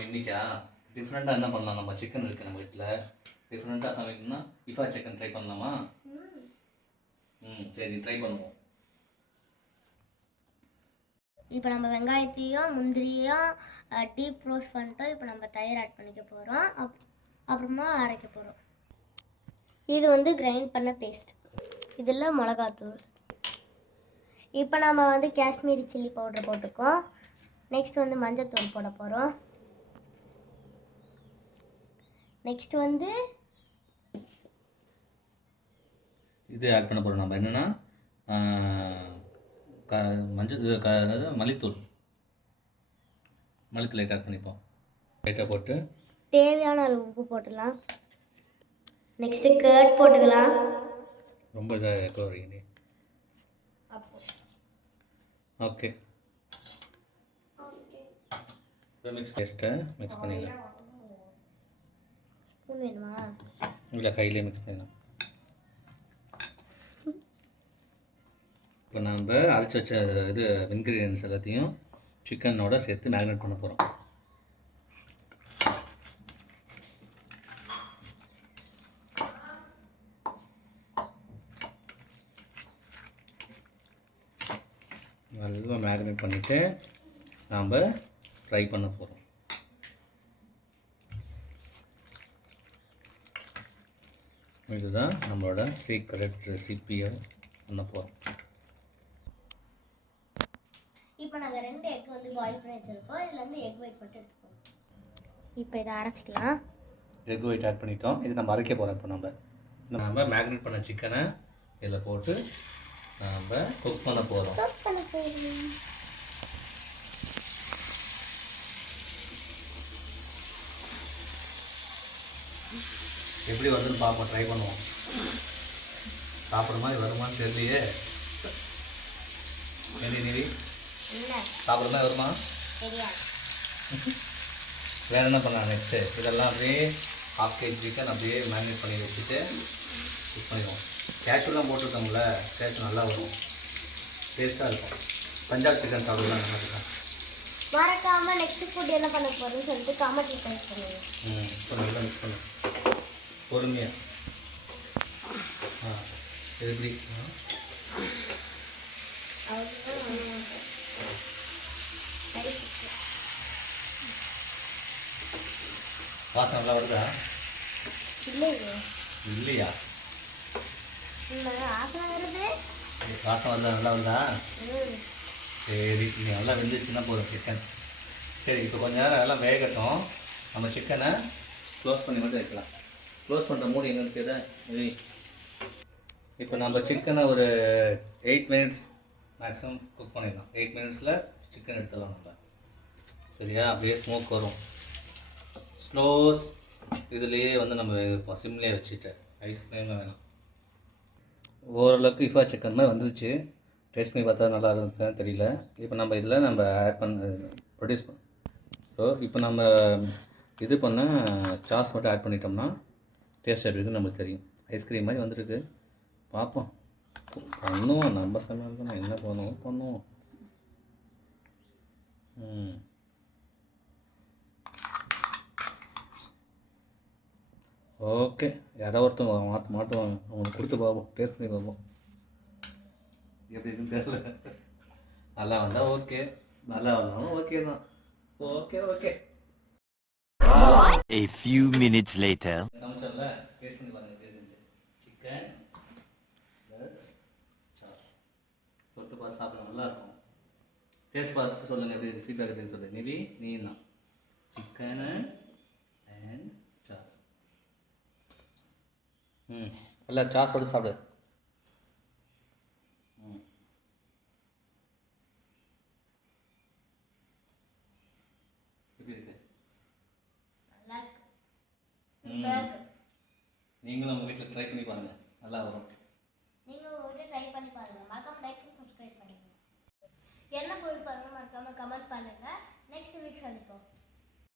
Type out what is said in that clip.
நம்ம இன்றைக்கா டிஃப்ரெண்ட்டாக என்ன பண்ணலாம்? நம்ம சிக்கன் இருக்குது நம்ம வீட்டில், டிஃப்ரெண்ட்டாக சமைக்கணும்னா இஃபா சிக்கன் ட்ரை பண்ணலாமா? சரி ட்ரை பண்ணுவோம். இப்போ நம்ம வெங்காயத்தையும் முந்திரியும் டீப் ரோஸ்ட் பண்ணிட்டோம். இப்போ நம்ம தயிர் ஆட் பண்ணிக்க போகிறோம். அப்புறமா அரைக்க போகிறோம். இது வந்து கிரைண்ட் பண்ண பேஸ்ட். இதில் மிளகாத்தூள். இப்போ நம்ம வந்து காஷ்மீரி சில்லி பவுடர் போட்டுக்கோம். நெக்ஸ்ட் வந்து மஞ்சத்தூள் போட போகிறோம். நெக்ஸ்ட் வந்து இது ஆட் பண்ண போகிறோம். நம்ம என்னென்னா மல்லித்தூள் லைட்டாக ஆட் பண்ணிப்போம். லைட்டாக போட்டு தேவையான அளவு உப்பு போட்டுடலாம். நெக்ஸ்ட்டு கர்ட் போட்டுக்கலாம். ரொம்ப இதாக எக்கோ வரீங்க. ஓகே இப்போ மிக்ஸ் பண்ணிடலாம். ஸ்பூன் வேணுமா? இல்லை கையிலே மிக்ஸ் பண்ணிடலாம். இப்போ நம்ம அரைச்சி வச்ச இது இன்க்ரீடியன்ஸ் எல்லாத்தையும் சிக்கனோட சேர்த்து மேரினேட் பண்ண போகிறோம். நல்லா மேரினேட் பண்ணிவிட்டு நாம் ஃப்ரை பண்ண போகிறோம். இதுதான் நம்மளோட சீக்ரெட் ரெசிபியை பண்ண போகிறோம். இப்போ நாங்கள் 2 எக் வந்து பாயில் பண்ணி வச்சுருக்கோம். இதில் வந்து எக் ஒயிட் மட்டும் எடுத்துக்கோம். இப்போ இதை அரைச்சிக்கலாம். எக் ஒயிட் ஆட் பண்ணிட்டோம். இது நம்ம அரைக்க போகிறோம். இப்போ நம்ம மேரினேட் பண்ண சிக்கனை இதில் போட்டு நம்ம குக் பண்ண போகிறோம். எப்படி வருதுன்னு பார்ப்போம், ட்ரை பண்ணுவோம். சாப்பிட்ற மாதிரி வருமானு தெரியலையே. நிவி சாப்பிட்ற மாதிரி வருமா? வேறு என்ன பண்ணலாம் நெக்ஸ்ட்டு? இதெல்லாம் அப்படியே 1/2 kg சிக்கன் அப்படியே மேரினேட் பண்ணி வச்சுட்டு குக் பண்ணிடுவோம். கேஷ்யூலாம் போட்டிருக்கோம்ல, கேஷ்யூ நல்லா வரும், டேஸ்ட்டாக இருக்கும். பஞ்சாப் சிக்கன் சாப்பிடலாம் நல்லா இருக்கும். மறக்காம நெக்ஸ்ட் ஃபுட் என்ன பண்ண போகிறோம்னு சொல்லிட்டு காமெண்ட்ல டைப் பண்ணுங்க. இப்போ நல்லா மிக்ஸ் பண்ணு பொறுமையாக. இது எப்படி வாசனை நல்லா வருதா? இல்லையா? வாசனை வருதா? நல்லா வருதா? சரி, நீங்கள் நல்லா வெந்துச்சுன்னா போதும் சிக்கன். சரி, இப்போ கொஞ்சம் நேரம் எல்லாம் வேகட்டும். நம்ம சிக்கனை க்ளோஸ் பண்ணி மட்டும் வைக்கலாம். க்ளோஸ் பண்ணுற மூடி எங்கே இருக்குது? இப்போ நம்ம சிக்கனை ஒரு 8 மினிட்ஸ் மேக்ஸிமம் குக் பண்ணிடலாம். 8 மினிட்ஸில் சிக்கன் எடுத்துடலாம் நம்ம. சரியா? அப்படியே ஸ்மோக் வரும். ஸ்லோஸ் இதுலேயே வந்து நம்ம இப்போ சிம்லேயே வச்சுட்டு ஐஸ் ஃப்ளேமில் வேணாம். ஓரளவுக்கு இஃபா சிக்கன் மாதிரி வந்துருச்சு. டேஸ்ட் பண்ணி பார்த்தா நல்லா இருக்குன்னு தெரியல. இப்போ நம்ம இதில் நம்ம ஆட் ப்ரொடியூஸ் ஸோ இப்போ நம்ம இது பண்ண சாஸ் மட்டும் ஆட் பண்ணிட்டோம்னா டேஸ்ட் எப்படி இருக்குன்னு நம்மளுக்கு தெரியும். ஐஸ்கிரீம் மாதிரி வந்துருக்கு. பார்ப்போம், பண்ணுவோம். நம்ம சமையல் என்ன பண்ணுவோம். ஓகே, யாரோ ஒருத்தவங்க மாட்டுவாங்க. அவங்களுக்கு கொடுத்து பார்ப்போம், டேஸ்ட் பண்ணி பார்ப்போம் எப்படி இருக்குன்னு தெரியல. நல்லா வந்தால் ஓகே, நல்லா வந்தாலும் ஓகே தான். Okay. A few minutes later. சமைச்சோம்ல, டேஸ்ட் பண்ணி பாருங்க எப்படி இருக்கு. சிக்கன் ப்ளஸ் சாஸ் தொட்டு பார்த்து சாப்பிட நல்லா இருக்கும். டேஸ்ட் பார்த்துட்டு சொல்லுங்கள் எப்படி இருக்கு, ஃபீட்பேக் எப்படி சொல்லு. நிவி நீ தான் சிக்கன் அண்ட் சாஸ். நல்லா சாஸோடு சாப்பிடு. எப்படி இருக்கு? நீங்களும் உங்கள் வீட்டில் ட்ரை பண்ணி பாருங்கள், நல்லா வரும். நீங்களும் உங்கள் வீட்டில் ட்ரை பண்ணி பாருங்கள். மறக்காம லைக் அண்ட் சப்ஸ்கிரைப் பண்ணுங்கள். என்ன ஃபுட் பாருங்கள் மறக்காம கமெண்ட் பண்ணுங்கள். நெக்ஸ்ட் வீக் சந்திப்போம்.